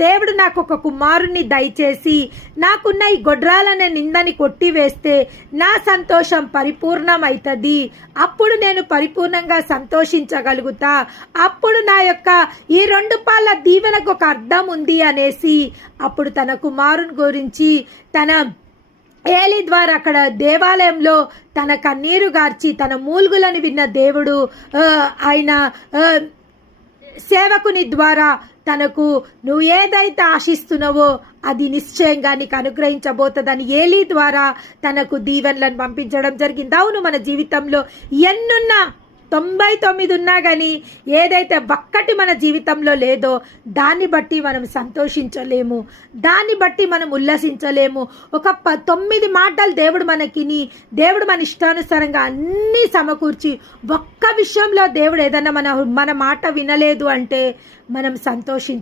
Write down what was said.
దేవుడు నాకు ఒక కుమారుణ్ణి దయచేసి నాకున్న ఈ గొడ్రాలనే నిందని కొట్టివేస్తే నా సంతోషం పరిపూర్ణమవుతుంది. అప్పుడు నేను పరిపూర్ణంగా సంతోషించగలుగుతా. అప్పుడు నా యొక్క ఈ 2 పాల దీవెనకు ఒక అర్థం ఉంది అనేసి అప్పుడు తన కుమారుని గురించి తన ఏలి ద్వారా అక్కడ దేవాలయంలో తన కన్నీరు గార్చి తన మూల్గులను విన్న దేవుడు ఆయన సేవకుని ద్వారా తనకు నువ్వు ఏదైతే ఆశిస్తున్నావో అది నిశ్చయంగా నీకు అనుగ్రహించబోతుందని ఏలీ ద్వారా తనకు దీవెనలను పంపించడం జరిగింది. అవును, మన జీవితంలో ఎన్నున్నా 99 ఉన్నా కానీ ఏదైతే ఒక్కటి మన జీవితంలో లేదో దాన్ని బట్టి మనం సంతోషించలేము, దాన్ని బట్టి మనం ఉల్లసించలేము. ఒక 9 మాటలు దేవుడు మన ఇష్టానుసారంగా అన్నీ సమకూర్చి ఒక్క విషయంలో దేవుడు ఏదన్నా మన మాట వినలేదు అంటే మనం సంతోషించ